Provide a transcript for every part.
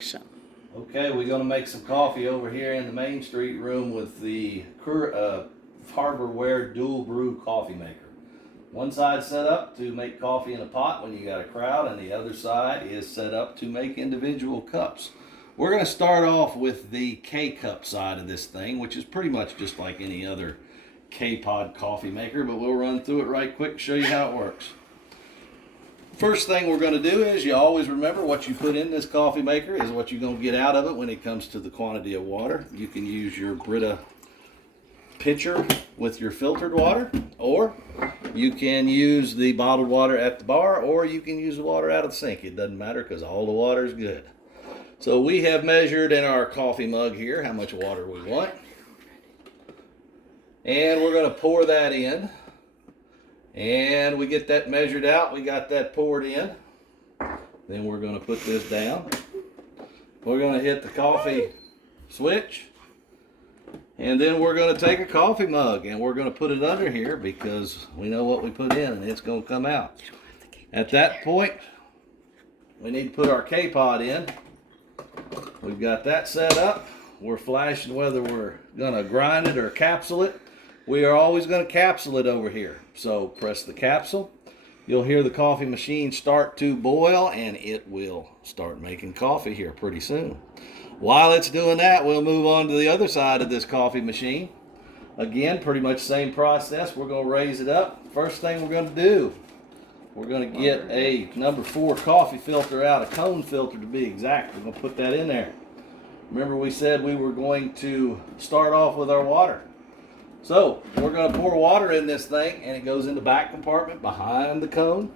Okay, we're going to make some coffee over here in the Main Street room with the Harborware dual brew coffee maker. One side set up to make coffee in a pot when you got a crowd, and the other side is set up to make individual cups. We're going to start off with the K-cup side of this thing, which is pretty much just like any other K-pod coffee maker, but we'll run through it right quick, show you how it works. First thing we're going to do is you always remember what you put in this coffee maker is what you're going to get out of it when it comes to the quantity of water. You can use your Brita pitcher with your filtered water, or you can use the bottled water at the bar, or you can use the water out of the sink. It doesn't matter because all the water is good. So we have measured in our coffee mug here how much water we want. And we're going to pour that in. And we get that measured out. We got that poured in. Then we're going to put this down. We're going to hit the coffee switch. And then we're going to take a coffee mug and we're going to put it under here because we know what we put in and it's going to come out. At that point, we need to put our K-pod in. We've got that set up. We're flashing whether we're going to grind it or capsule it. We are always going to capsule it over here. So press the capsule. You'll hear the coffee machine start to boil and it will start making coffee here pretty soon. While it's doing that, we'll move on to the other side of this coffee machine. Again, pretty much same process. We're going to raise it up. First thing we're going to do, we're going to get a number 4 coffee filter out, a cone filter to be exact. We're going to put that in there. Remember we said we were going to start off with our water. So we're going to pour water in this thing and it goes in the back compartment behind the cone.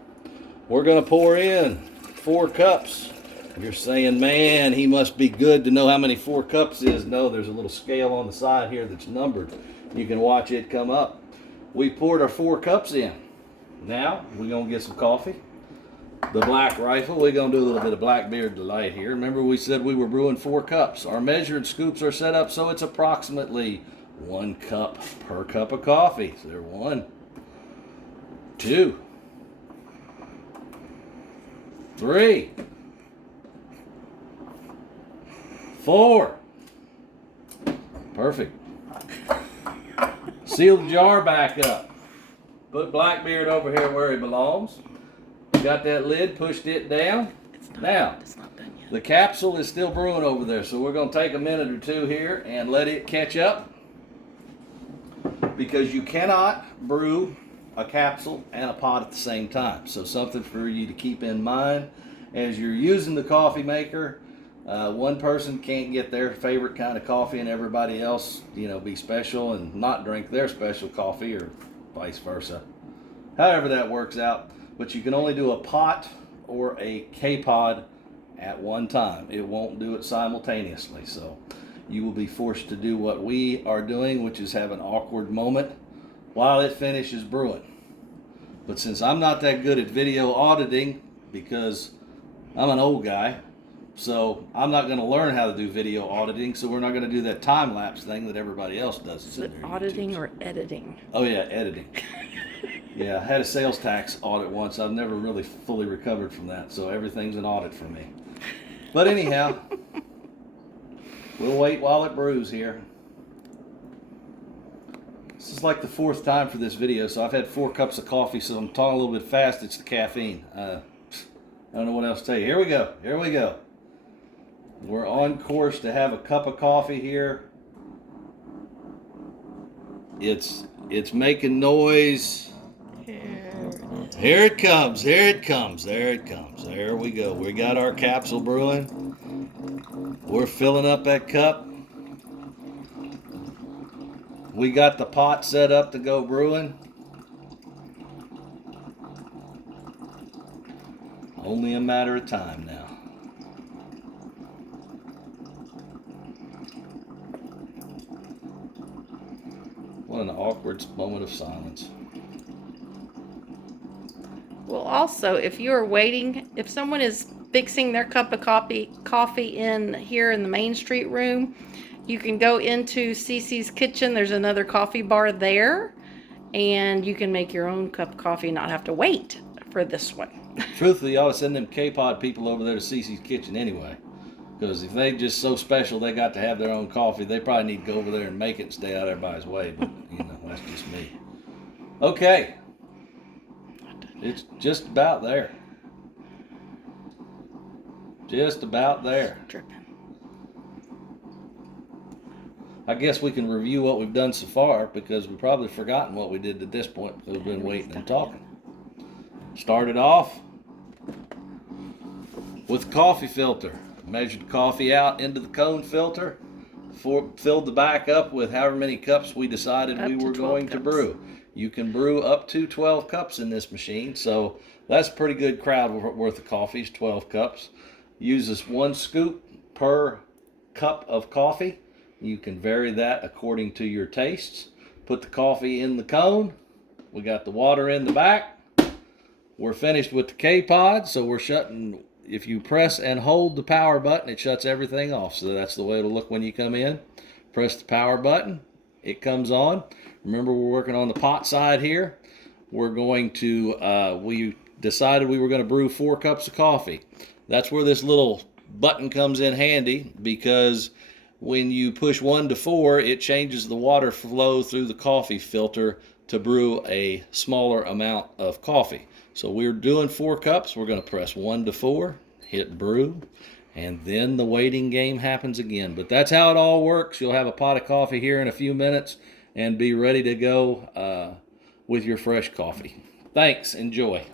We're going to pour in 4 cups. You're saying, man, he must be good to know how many 4 cups is. No, there's a little scale on the side here that's numbered. You can watch it come up. We poured our 4 cups in. Now we're going to get some coffee. The Black Rifle, we're going to do a little bit of Blackbeard Delight here. Remember we said we were brewing 4 cups. Our measured scoops are set up so it's approximately 1 cup per cup of coffee. So there 1, 2, 3, 4. Perfect. Seal the jar back up. Put Blackbeard over here where he belongs. Got that lid, pushed it down. Now, the capsule is still brewing over there, so we're going to take a minute or 2 here and let it catch up. Because you cannot brew a capsule and a pot at the same time. So something for you to keep in mind as you're using the coffee maker. One person can't get their favorite kind of coffee and everybody else, be special and not drink their special coffee or vice versa. However that works out. But you can only do a pot or a K-pod at one time. It won't do it simultaneously. So you will be forced to do what we are doing, which is have an awkward moment while it finishes brewing. But since I'm not that good at video auditing, because I'm an old guy, so I'm not going to learn how to do video auditing, so we're not going to do that time-lapse thing that everybody else does. Is it auditing or editing? Oh yeah, editing. Yeah, I had a sales tax audit once. I've never really fully recovered from that, so everything's an audit for me. But anyhow, we'll wait while it brews here. This is like the 4th time for this video, so I've had 4 cups of coffee, so I'm talking a little bit fast. It's the caffeine. I don't know what else to tell you. Here we go. Here we go. We're on course to have a cup of coffee here. It's making noise. Here it comes. Here it comes. There it comes. There we go. We got our capsule brewing. We're filling up that cup. We got the pot set up to go brewing. Only a matter of time now. What an awkward moment of silence. Well, also, if you are waiting, if someone is fixing their cup of coffee in here in the Main Street room, you can go into Cece's kitchen. There's another coffee bar there, and you can make your own cup of coffee and not have to wait for this one. Truthfully, you ought to send them K-pod people over there to Cece's kitchen anyway. Because if they just so special they got to have their own coffee, they probably need to go over there and make it and stay out of everybody's way. But, you know, that's just me. Okay. It's just about there. Just about there. Dripping. I guess we can review what we've done so far because we've probably forgotten what we did at this point because we've been waiting and talking. Started off with coffee filter. Measured coffee out into the cone filter. Filled the back up with however many cups we decided we were going to brew. You can brew up to 12 cups in this machine, so that's a pretty good crowd worth of coffees, 12 cups. Uses 1 scoop per cup of coffee. You can vary that according to your tastes. Put the coffee in the cone. We got the water in the back. We're finished with the K-Pod, so we're shutting. If you press and hold the power button, it shuts everything off. So that's the way it'll look when you come in. Press the power button. It comes on. Remember, we're working on the pot side here. We're going to, we decided we were going to brew 4 cups of coffee. That's where this little button comes in handy, because when you push 1 to 4, it changes the water flow through the coffee filter to brew a smaller amount of coffee. So we're doing 4 cups. We're going to press 1 to 4, hit brew, and then the waiting game happens again. But that's how it all works. You'll have a pot of coffee here in a few minutes and be ready to go with your fresh coffee. Thanks. Enjoy.